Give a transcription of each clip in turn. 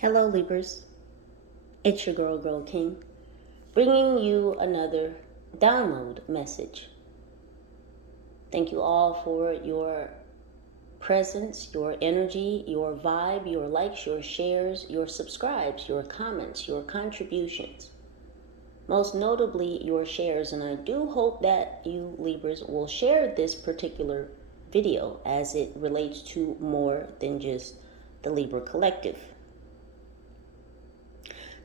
Hello, Libras. It's your girl, King, bringing you another download message. Thank you all for your presence, your energy, your vibe, your likes, your shares, your subscribes, your comments, your contributions. Most notably, your shares. And I do hope that you Libras will share this particular video as it relates to more than just the Libra collective.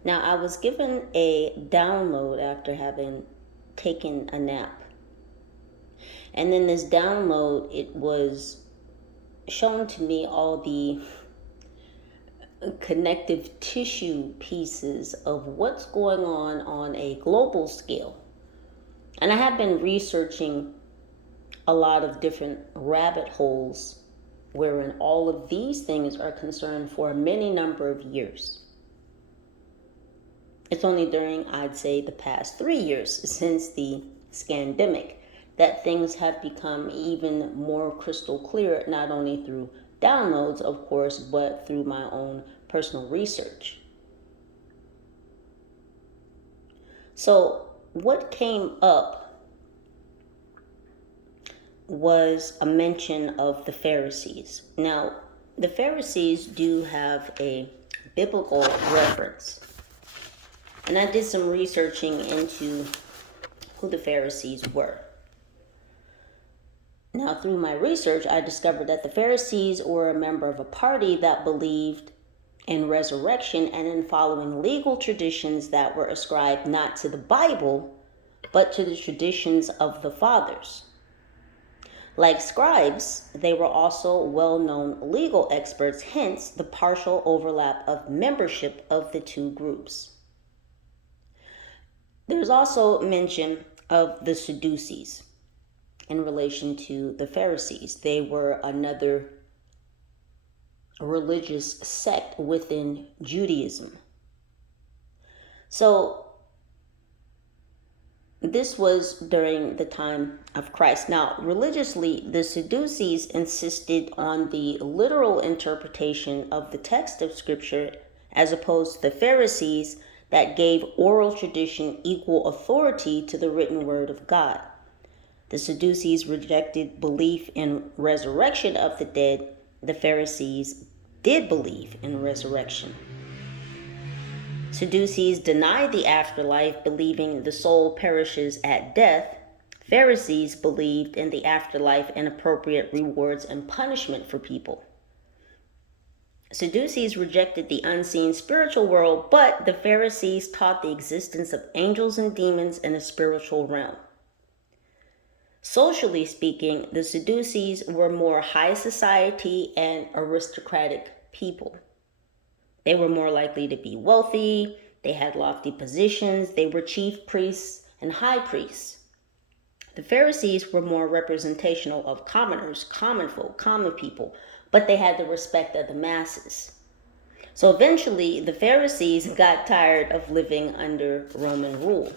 Now, I was given a download after having taken a nap. And then this download, it was shown to me all the connective tissue pieces of what's going on a global scale. And I have been researching a lot of different rabbit holes wherein all of these things are concerned for a many number of years. It's only during, I'd say, the past 3 years since the scandemic that things have become even more crystal clear, not only through downloads, of course, but through my own personal research. So what came up was a mention of the Pharisees. Now, the Pharisees do have a biblical reference. And I did some researching into who the Pharisees were. Now, through my research, I discovered that the Pharisees were a member of a party that believed in resurrection and in following legal traditions that were ascribed not to the Bible, but to the traditions of the fathers. Like scribes, they were also well-known legal experts, hence the partial overlap of membership of the two groups. There's also mention of the Sadducees in relation to the Pharisees. They were another religious sect within Judaism. So this was during the time of Christ. Now, religiously, the Sadducees insisted on the literal interpretation of the text of Scripture, as opposed to the Pharisees that gave oral tradition equal authority to the written word of God. The Sadducees rejected belief in resurrection of the dead. The Pharisees did believe in resurrection. Sadducees denied the afterlife, believing the soul perishes at death. Pharisees believed in the afterlife and appropriate rewards and punishment for people. Sadducees rejected the unseen spiritual world, but the Pharisees taught the existence of angels and demons in a spiritual realm. Socially speaking, the Sadducees were more high society and aristocratic people. They were more likely to be wealthy, they had lofty positions, they were chief priests and high priests. The Pharisees were more representational of commoners, common folk, common people, but they had the respect of the masses. So eventually, the Pharisees got tired of living under Roman rule.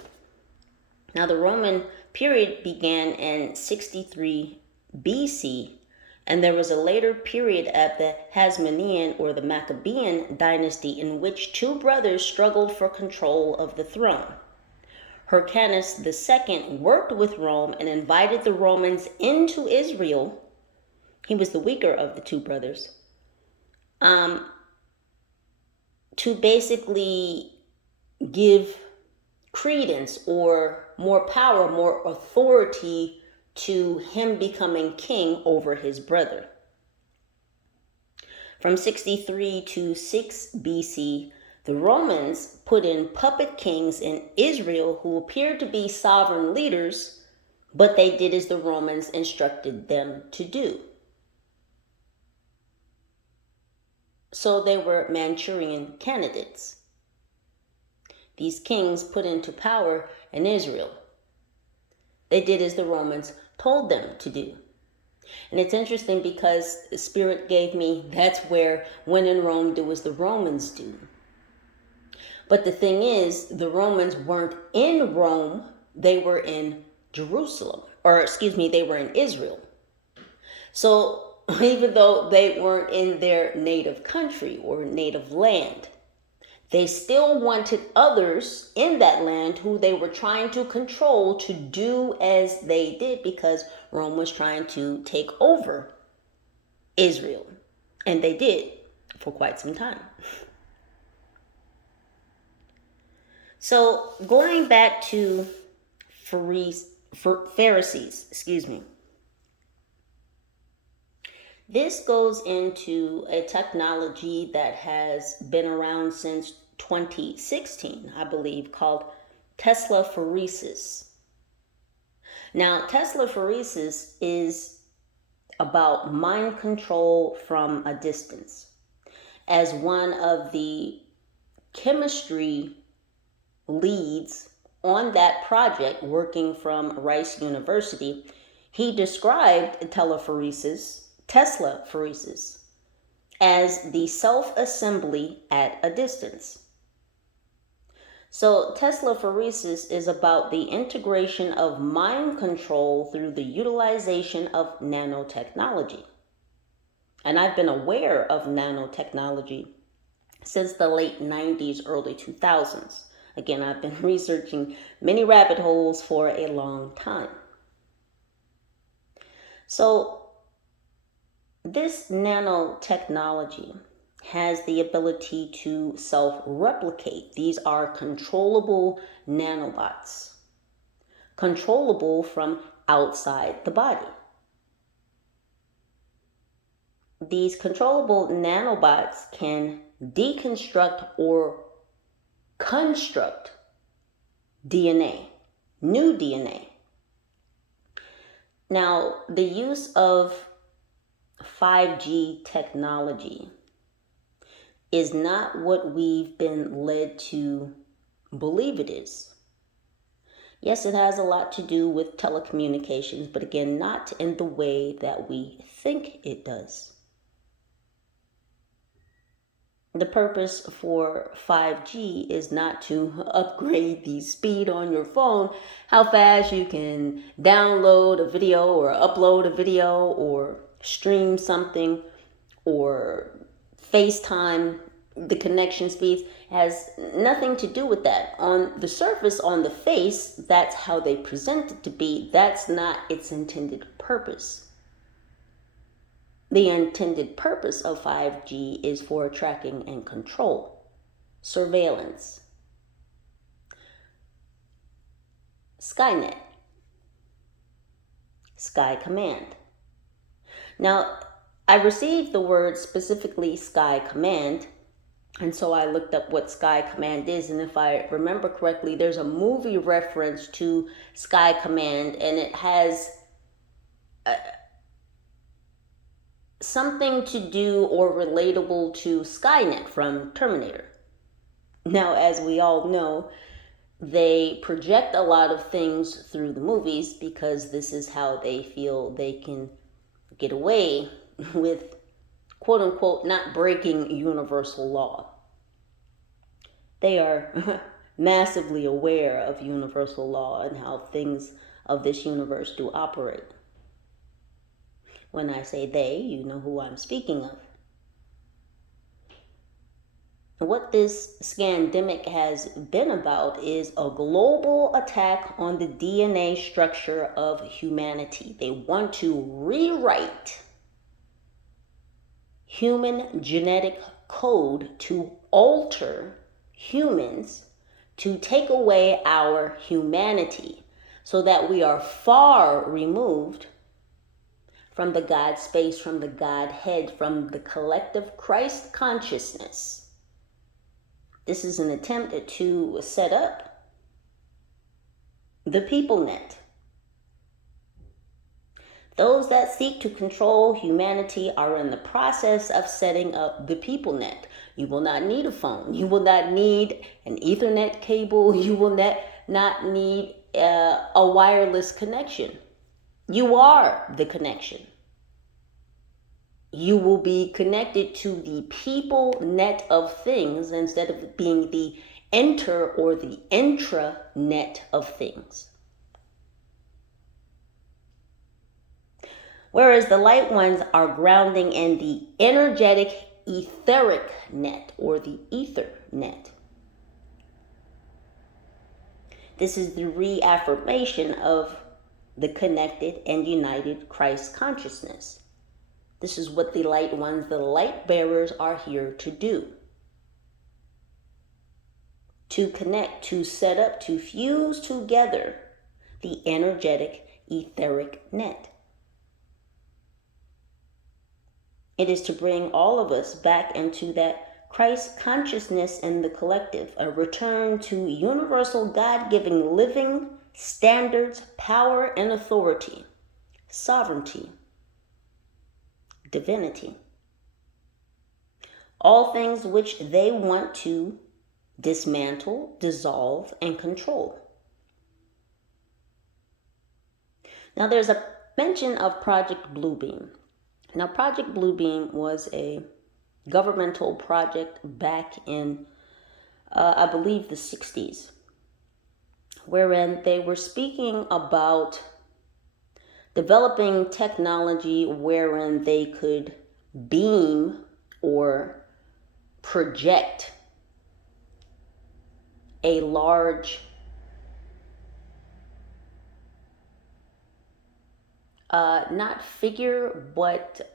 Now, the Roman period began in 63 BC, and there was a later period of the Hasmonean or the Maccabean dynasty in which two brothers struggled for control of the throne. Hyrcanus II worked with Rome and invited the Romans into Israel. He was the weaker of the two brothers, to basically give credence or more power, more authority to him becoming king over his brother. From 63 to 6 BC, the Romans put in puppet kings in Israel who appeared to be sovereign leaders, but they did as the Romans instructed them to do. So they were Manchurian candidates. These kings put into power in Israel. They did as the Romans told them to do. And it's interesting because the Spirit gave me, that's where when in Rome, do as the Romans do. But the thing is, the Romans weren't in Rome, they were in Jerusalem. They were in Israel. So even though they weren't in their native country or native land, They still wanted others in that land who they were trying to control to do as they did, because Rome was trying to take over Israel. And they did for quite some time. So going back to Pharisees, this goes into a technology that has been around since 2016, I believe, called Teslaphoresis. Now, Teslaphoresis is about mind control from a distance. As one of the chemistry leads on that project, working from RYSE University, he described Teslaphoresis, as the self-assembly at a distance. So Teslaphoresis is about the integration of mind control through the utilization of nanotechnology. And I've been aware of nanotechnology since the late 90s, early 2000s. Again, I've been researching many rabbit holes for a long time. So this nanotechnology has the ability to self-replicate. These are controllable nanobots, controllable from outside the body. These controllable nanobots can deconstruct or construct DNA, new DNA. Now, the use of 5G technology is not what we've been led to believe it is. Yes, it has a lot to do with telecommunications, but again, not in the way that we think it does. The purpose for 5G is not to upgrade the speed on your phone, how fast you can download a video or upload a video or stream something or FaceTime. The connection speeds has nothing to do with that. On the surface, on the face, that's how they present it to be. That's not its intended purpose. The intended purpose of 5G is for tracking and control, surveillance. Skynet, Sky Command. Now, I received the word specifically Sky Command, and so I looked up what Sky Command is, and if I remember correctly, there's a movie reference to Sky Command, and it has something to do or relatable to Skynet from Terminator. Now, as we all know, they project a lot of things through the movies because this is how they feel they can get away with, quote unquote, not breaking universal law. They are massively aware of universal law and how things of this universe do operate. When I say they, you know who I'm speaking of. What this scandemic has been about is a global attack on the DNA structure of humanity. They want to rewrite human genetic code to alter humans, to take away our humanity so that we are far removed from the God space, from the Godhead, from the collective Christ consciousness. This is an attempt to set up the people net. Those that seek to control humanity are in the process of setting up the people net. You will not need a phone. You will not need an Ethernet cable. You will not need a wireless connection. You are the connection. You will be connected to the people net of things instead of being the enter or the intranet of things. Whereas the light ones are grounding in the energetic etheric net or the ether net. This is the reaffirmation of the connected and united Christ consciousness. This is what the light ones, the light bearers, are here to do. To connect, to set up, to fuse together the energetic, etheric net. It is to bring all of us back into that Christ consciousness in the collective, a return to universal God-given living standards, power, and authority, sovereignty, divinity. All things which they want to dismantle, dissolve, and control. Now there's a mention of Project Bluebeam. Now Project Bluebeam was a governmental project back in, I believe, the 60s, wherein they were speaking about developing technology wherein they could beam or project a large not figure, but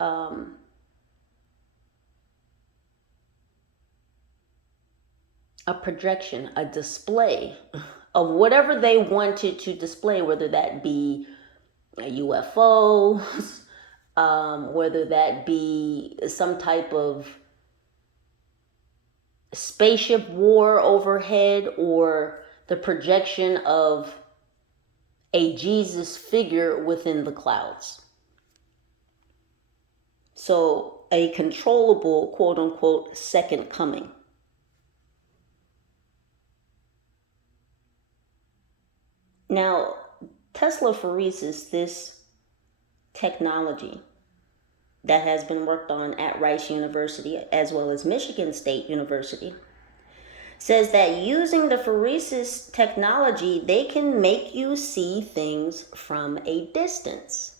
a projection, a display of whatever they wanted to display, whether that be a UFO, whether that be some type of spaceship war overhead, or the projection of a Jesus figure within the clouds. So a controllable, quote unquote, second coming. Now, Tesla pheresis, this technology that has been worked on at Rice University as well as Michigan State University, says that using the pheresis technology, they can make you see things from a distance.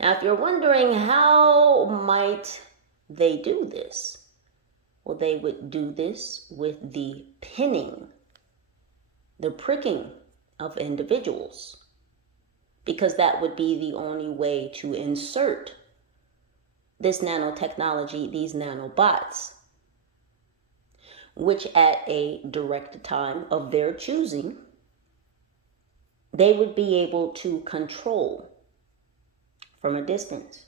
Now, if you're wondering how might they do this, well, they would do this with the pinning, the pricking of individuals, because that would be the only way to insert this nanotechnology, these nanobots, which at a direct time of their choosing, they would be able to control from a distance.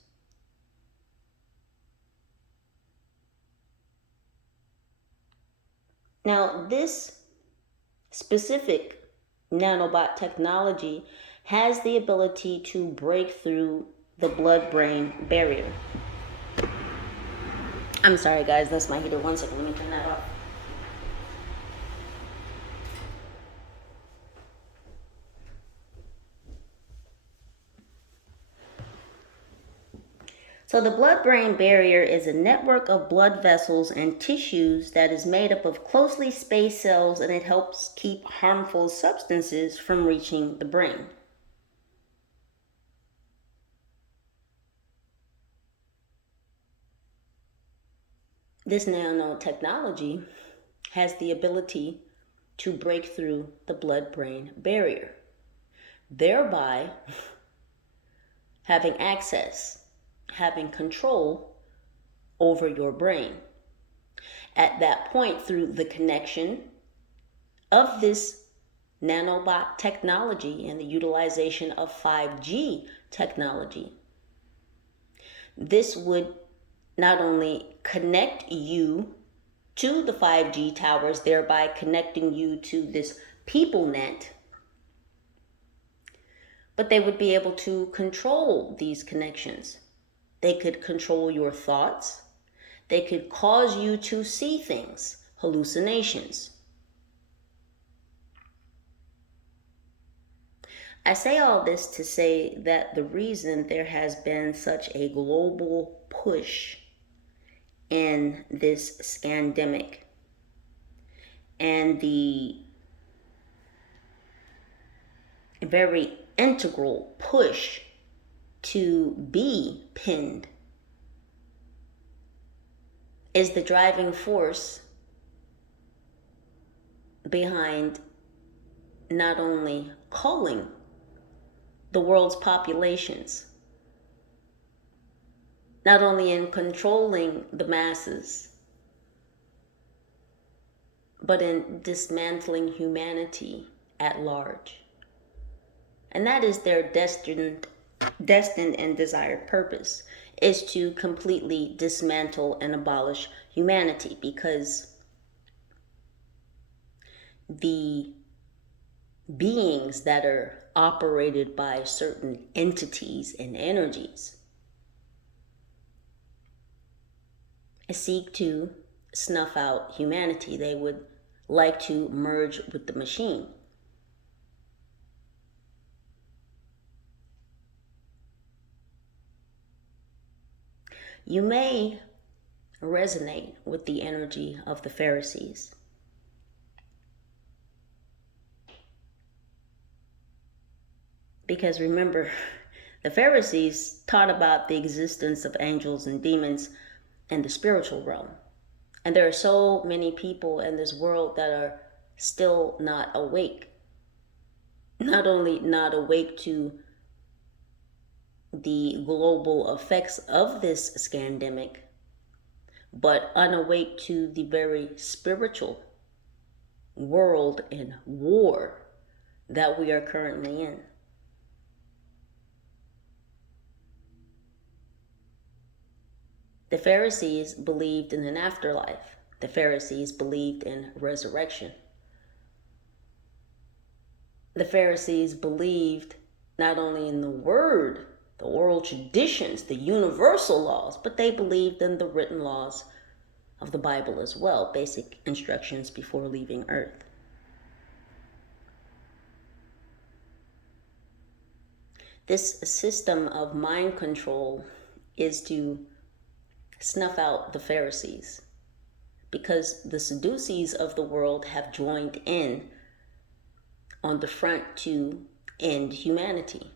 Now, this specific nanobot technology has the ability to break through the blood-brain barrier. I'm sorry, guys, that's my heater. 1 second, let me turn that off. So the blood-brain barrier is a network of blood vessels and tissues that is made up of closely spaced cells, and it helps keep harmful substances from reaching the brain. This nanotechnology has the ability to break through the blood-brain barrier, thereby having access, having control over your brain. At that point, through the connection of this nanobot technology and the utilization of 5G technology, this would not only connect you to the 5G towers, thereby connecting you to this people net, but they would be able to control these connections. They could control your thoughts. They could cause you to see things, hallucinations. I say all this to say that the reason there has been such a global push in this scandemic and the very integral push to be pinned is the driving force behind not only culling the world's populations, not only in controlling the masses, but in dismantling humanity at large. And that is their destined and desired purpose, is to completely dismantle and abolish humanity, because the beings that are operated by certain entities and energies seek to snuff out humanity. They would like to merge with the machine. You may resonate with the energy of the Pharisees. Because remember, the Pharisees taught about the existence of angels and demons and the spiritual realm. And there are so many people in this world that are still not awake. Not only not awake to the global effects of this scandemic, but unawake to the very spiritual world and war that we are currently in. The Pharisees believed in an afterlife. The Pharisees believed in resurrection. The Pharisees believed not only in the word, the oral traditions, the universal laws, but they believed in the written laws of the Bible as well, basic instructions before leaving earth. This system of mind control is to snuff out the Pharisees, because the Sadducees of the world have joined in on the front to end humanity.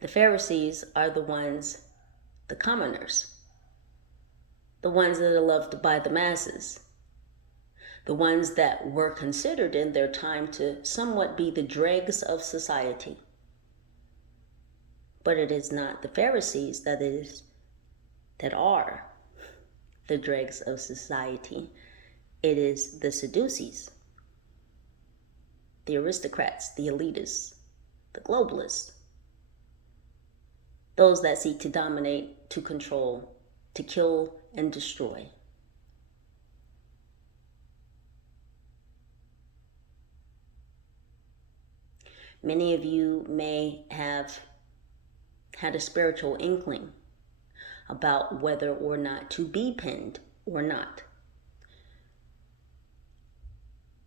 The Pharisees are the ones, the commoners, the ones that are loved by the masses, the ones that were considered in their time to somewhat be the dregs of society. But it is not the Pharisees that are the dregs of society. It is the Sadducees, the aristocrats, the elitists, the globalists, those that seek to dominate, to control, to kill and destroy. Many of you may have had a spiritual inkling about whether or not to be pinned or not.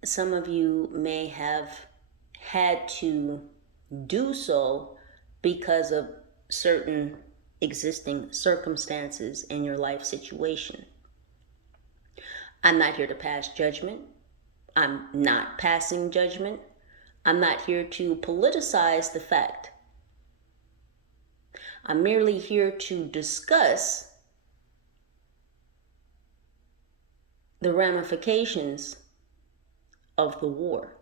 Some of you may have had to do so because of certain existing circumstances in your life situation. I'm not here to pass judgment. I'm not passing judgment. I'm not here to politicize the fact. I'm merely here to discuss the ramifications of the war,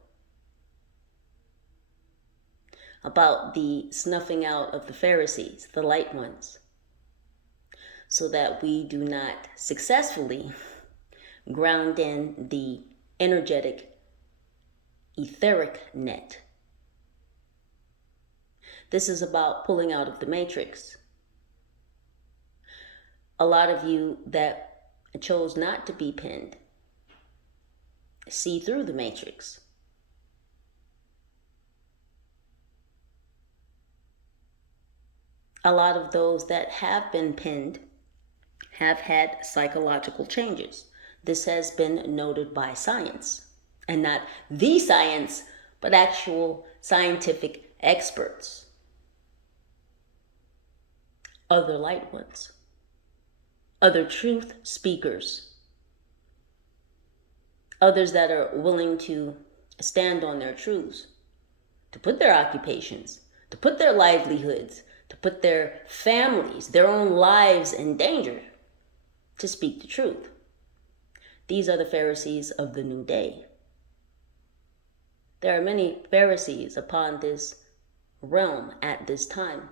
about the snuffing out of the Pharisees, the light ones, so that we do not successfully ground in the energetic, etheric net. This is about pulling out of the matrix. A lot of you that chose not to be pinned see through the matrix. A lot of those that have been pinned have had psychological changes. This has been noted by science, and not the science, but actual scientific experts. Other light ones, other truth speakers, others that are willing to stand on their truths, to put their occupations, to put their livelihoods, to put their families, their own lives in danger, to speak the truth. These are the Pharisees of the new day. There are many Pharisees upon this realm at this time,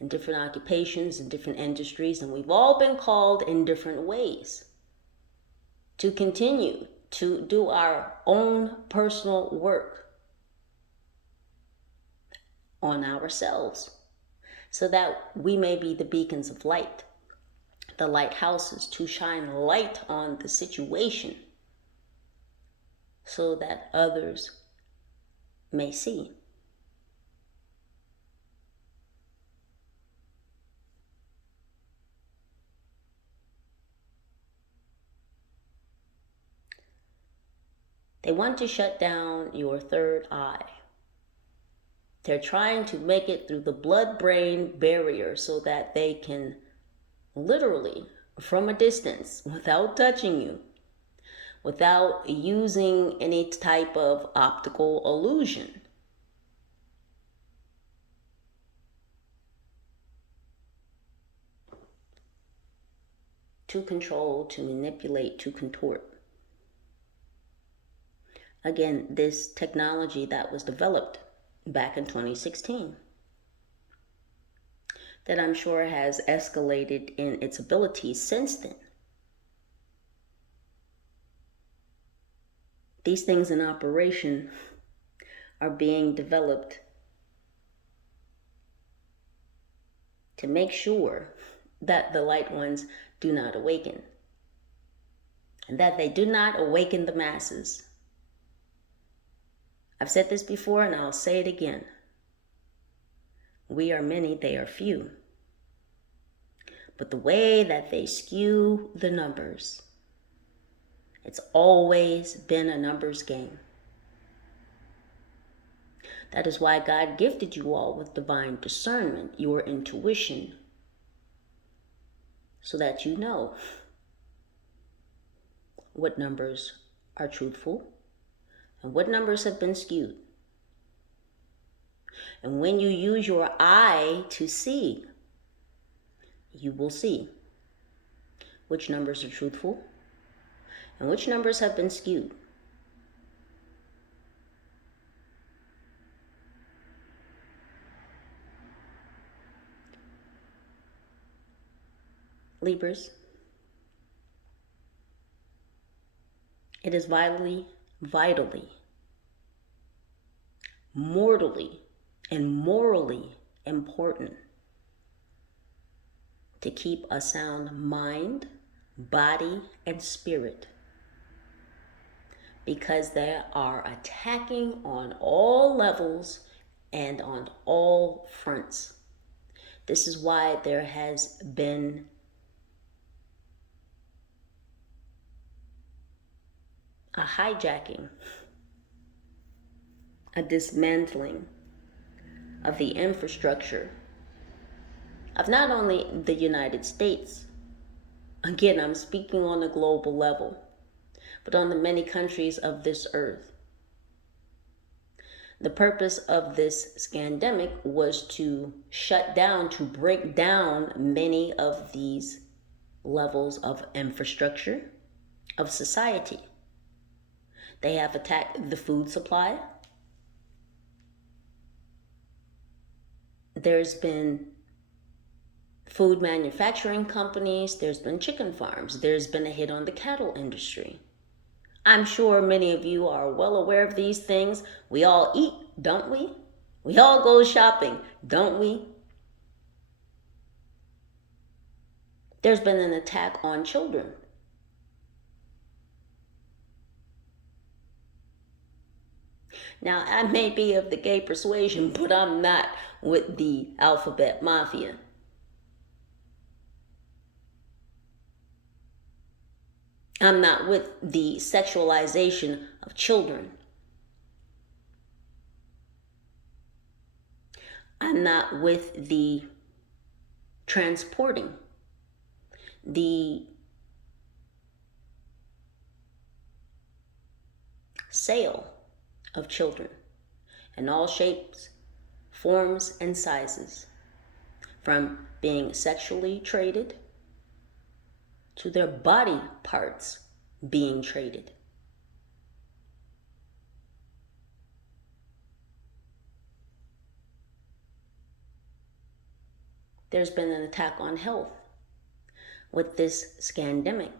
in different occupations, in different industries, and we've all been called in different ways to continue to do our own personal work on ourselves so that we may be the beacons of light, the lighthouses, to shine light on the situation so that others may see. They want to shut down your third eye. They're trying to make it through the blood-brain barrier so that they can literally, from a distance, without touching you, without using any type of optical illusion, to control, to manipulate, to contort. Again, this technology that was developed back in 2016, that I'm sure has escalated in its abilities since then. These things in operation are being developed to make sure that the light ones do not awaken, and that they do not awaken the masses. I've said this before and I'll say it again. We are many, they are few. But the way that they skew the numbers, it's always been a numbers game. That is why God gifted you all with divine discernment, your intuition, so that you know what numbers are truthful and what numbers have been skewed. And when you use your eye to see, you will see which numbers are truthful and which numbers have been skewed. Libras, it is vitally, mortally, and morally important to keep a sound mind, body, and spirit, because they are attacking on all levels and on all fronts. This is why there has been a hijacking, a dismantling of the infrastructure of not only the United States, again, I'm speaking on a global level, but on the many countries of this earth. The purpose of this scandemic was to shut down, to break down many of these levels of infrastructure, of society. They have attacked the food supply. There's been food manufacturing companies. There's been chicken farms. There's been a hit on the cattle industry. I'm sure many of you are well aware of these things. We all eat, don't we? We all go shopping, don't we? There's been an attack on children. Now, I may be of the gay persuasion, but I'm not with the alphabet mafia. I'm not with the sexualization of children. I'm not with the transporting, the sale of children in all shapes, forms, and sizes, from being sexually traded to their body parts being traded. There's been an attack on health with this scandemic.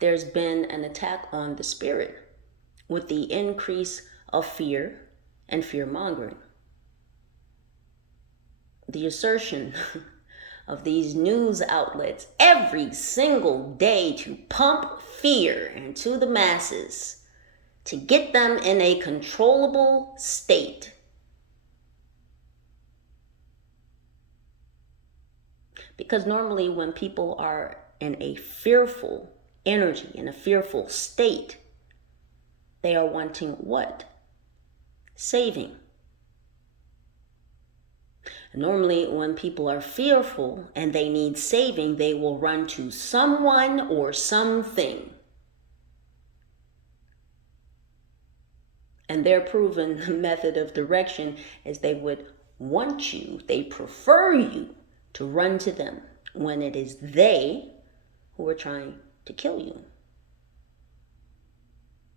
There's been an attack on the spirit with the increase of fear and fear-mongering. The assertion of these news outlets every single day to pump fear into the masses, to get them in a controllable state. Because normally when people are in a fearful energy, in a fearful state, they are wanting what? Saving. Normally, when people are fearful and they need saving, they will run to someone or something. And their proven method of direction is they would want you, they prefer you to run to them when it is they who are trying to kill you,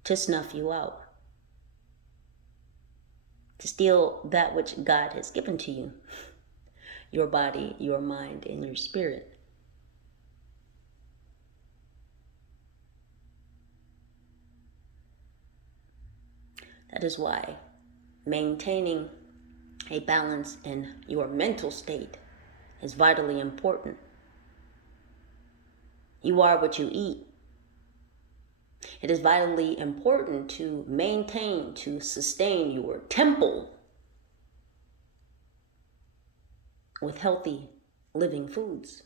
to snuff you out, to steal that which God has given to you, your body, your mind, and your spirit. That is why maintaining a balance in your mental state is vitally important. You are what you eat. It is vitally important to maintain, to sustain your temple with healthy living foods.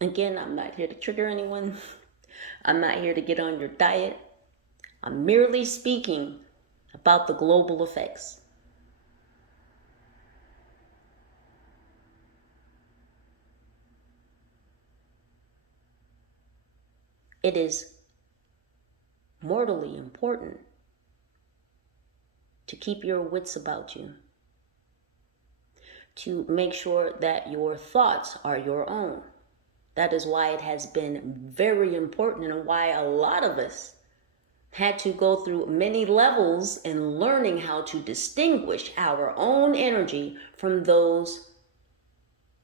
Again, I'm not here to trigger anyone. I'm not here to get on your diet. I'm merely speaking about the global effects. It is mortally important to keep your wits about you, to make sure that your thoughts are your own. That is why it has been very important and why a lot of us had to go through many levels in learning how to distinguish our own energy from those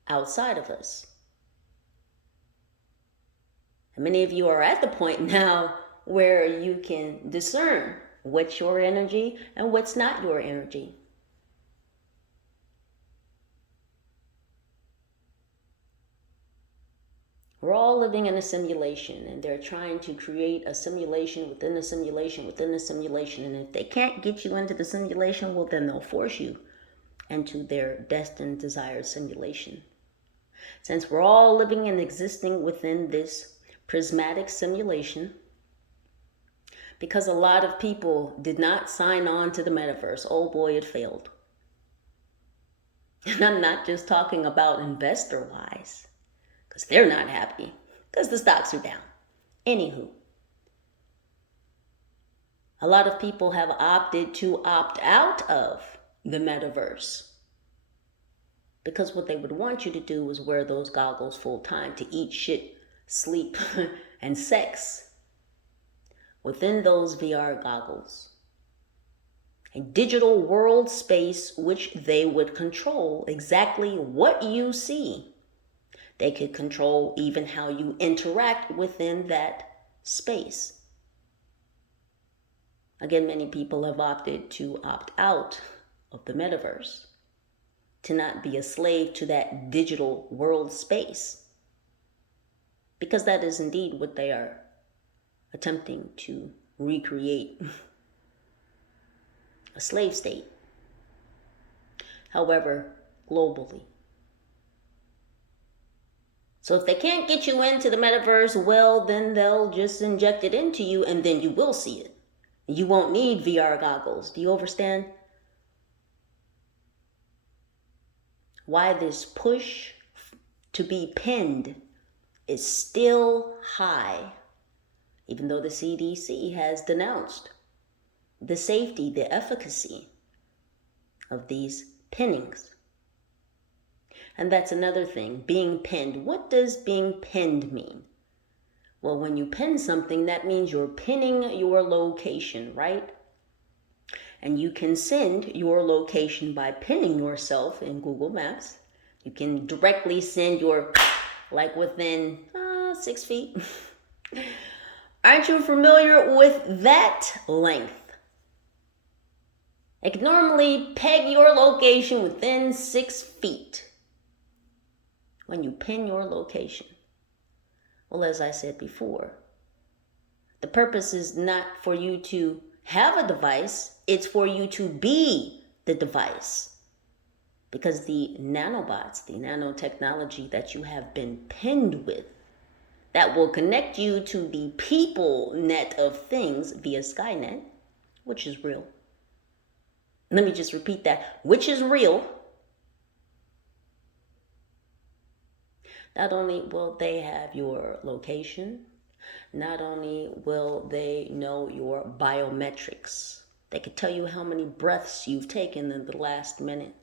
outside of us. And many of you are at the point now where you can discern what's your energy and what's not your energy. We're all living in a simulation, and they're trying to create a simulation within a simulation within a simulation. And if they can't get you into the simulation, well, then they'll force you into their destined, desired simulation. Since we're all living and existing within this prismatic simulation, because a lot of people did not sign on to the metaverse, oh boy, it failed. And I'm not just talking about investor-wise, because they're not happy, because the stocks are down. Anywho, a lot of people have opted to opt out of the metaverse, because what they would want you to do is wear those goggles full time to eat, shit, sleep, and sex within those VR goggles. A digital world space which they would control exactly what you see. They could control even how you interact within that space. Again, many people have opted to opt out of the metaverse, to not be a slave to that digital world space, because that is indeed what they are attempting to recreate, a slave state. However, globally. So if they can't get you into the metaverse, well, then they'll just inject it into you and then you will see it. You won't need VR goggles. Do you understand why this push to be pinned is still high, even though the CDC has denounced the safety, the efficacy of these pinnings? And that's another thing, being pinned. What does being pinned mean? Well, when you pin something, that means you're pinning your location, right? And you can send your location by pinning yourself in Google Maps. You can directly send your, like within 6 feet. Aren't you familiar with that length? It can normally peg your location within 6 feet when you pin your location. Well, as I said before, the purpose is not for you to have a device, it's for you to be the device. Because the nanobots, the nanotechnology that you have been pinned with, that will connect you to the people net of things via Skynet, which is real. Let me just repeat that, which is real. Not only will they have your location, not only will they know your biometrics, they could tell you how many breaths you've taken in the last minute.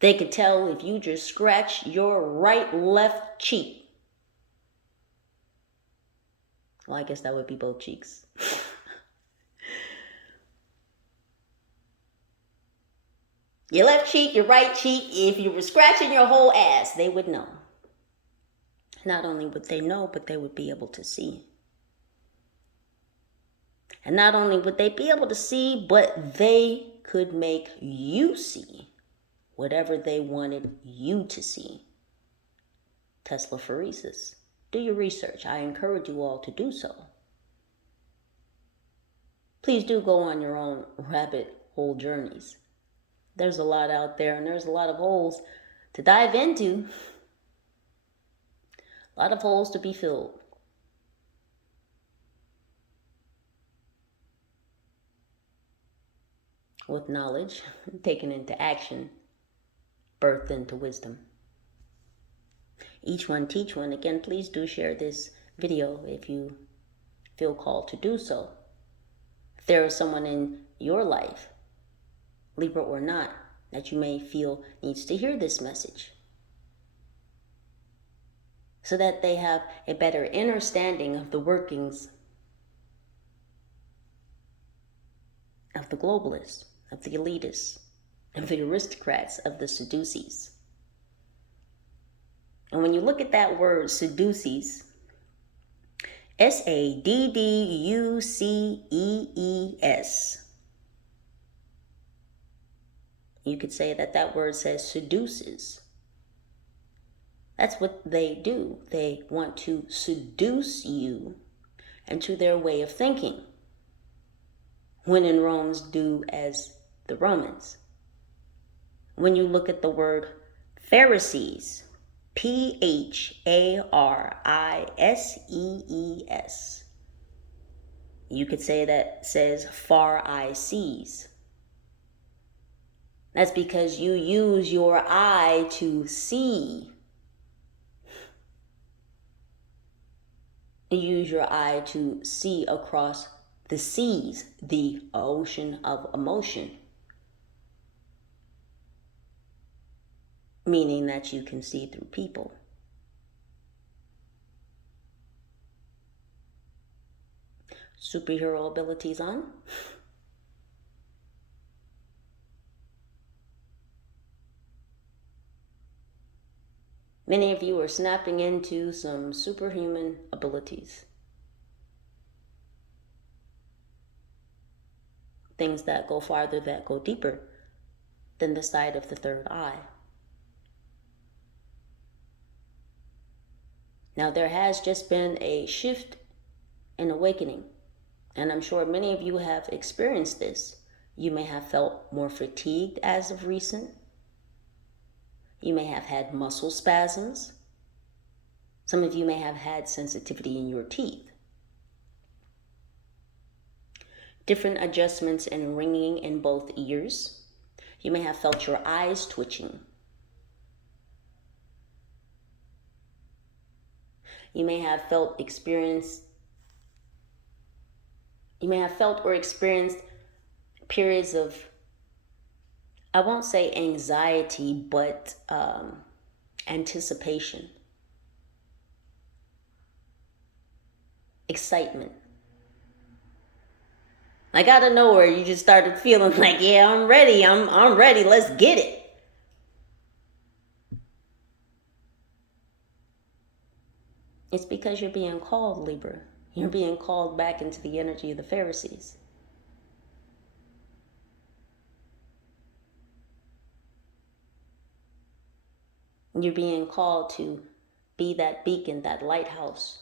They could tell if you just scratch your left cheek. Well, I guess that would be both cheeks. Your left cheek, your right cheek, if you were scratching your whole ass, they would know. Not only would they know, but they would be able to see. And not only would they be able to see, but they could make you see whatever they wanted you to see. Tesla phoresis. Do your research. I encourage you all to do so. Please do go on your own rabbit hole journeys. There's a lot out there, and there's a lot of holes to dive into. A lot of holes to be filled. With knowledge taken into action, birthed into wisdom. Each one teach one. Again, please do share this video if you feel called to do so. If there is someone in your life, Libra or not, that you may feel needs to hear this message, so that they have a better understanding of the workings of the globalists, of the elitists, of the aristocrats, of the seducees. And when you look at that word seducees, SADDUCEES, you could say that that word says seduces. That's what they do. They want to seduce you into their way of thinking. When in Romans, do as the Romans. When you look at the word Pharisees, PHARISEES, you could say that says far eye sees. That's because you use your eye to see. You use your eye to see across the seas, the ocean of emotion. Meaning that you can see through people. Superhero abilities on. Many of you are snapping into some superhuman abilities. Things that go farther, that go deeper than the sight of the third eye. Now, there has just been a shift and awakening, and I'm sure many of you have experienced this. You may have felt more fatigued as of recent. You may have had muscle spasms. Some of you may have had sensitivity in your teeth. Different adjustments and ringing in both ears. You may have felt your eyes twitching. You may have felt or experienced periods of I won't say anxiety, but anticipation, excitement. Like out of nowhere, you just started feeling like, yeah, I'm ready. I'm ready. Let's get it. It's because you're being called, Libra. You're being called back into the energy of the Pharisees. You're being called to be that beacon, that lighthouse,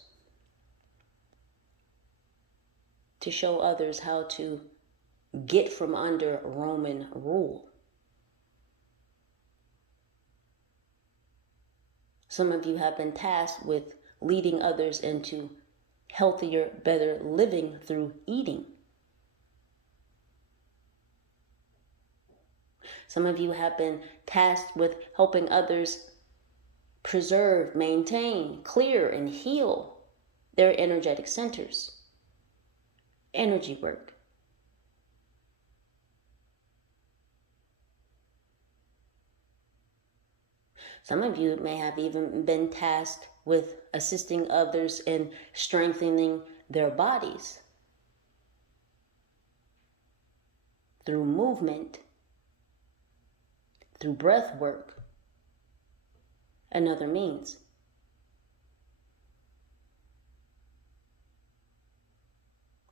to show others how to get from under Roman rule. Some of you have been tasked with leading others into healthier, better living through eating. Some of you have been tasked with helping others preserve, maintain, clear, and heal their energetic centers. Energy work. Some of you may have even been tasked with assisting others in strengthening their bodies through movement, through breath work, and other means.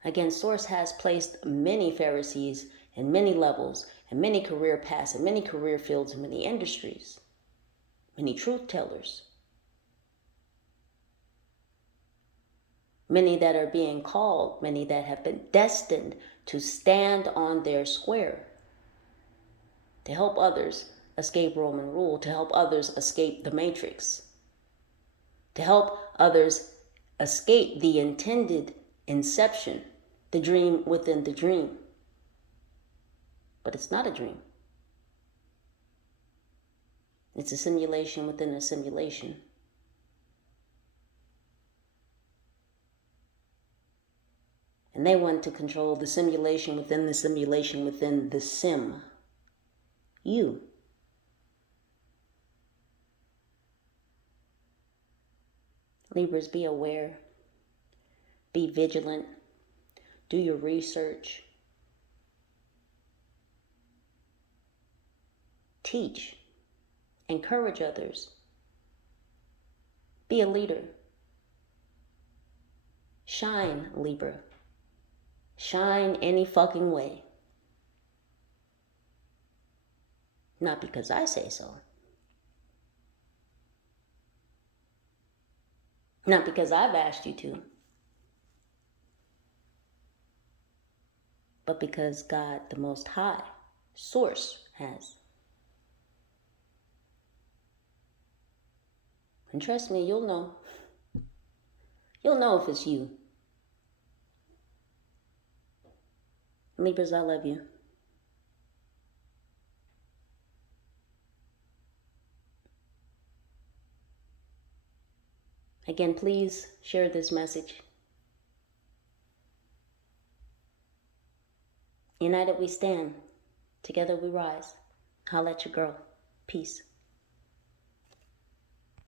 Again, Source has placed many Pharisees in many levels, and many career paths, and many career fields, and many industries, many truth tellers, many that are being called, many that have been destined to stand on their square, to help others escape Roman rule, to help others escape the matrix, to help others escape the intended inception, the dream within the dream. But it's not a dream. It's a simulation within a simulation. And they want to control the simulation within the simulation within the sim. You. Libras, be aware. Be vigilant. Do your research. Teach. Encourage others. Be a leader. Shine, Libra. Shine any fucking way. Not because I say so. Not because I've asked you to. But because God, the Most High, Source, has. And trust me, you'll know. You'll know if it's you. Libras, I love you. Again, please share this message. United we stand. Together we rise. Holla at your girl. Peace.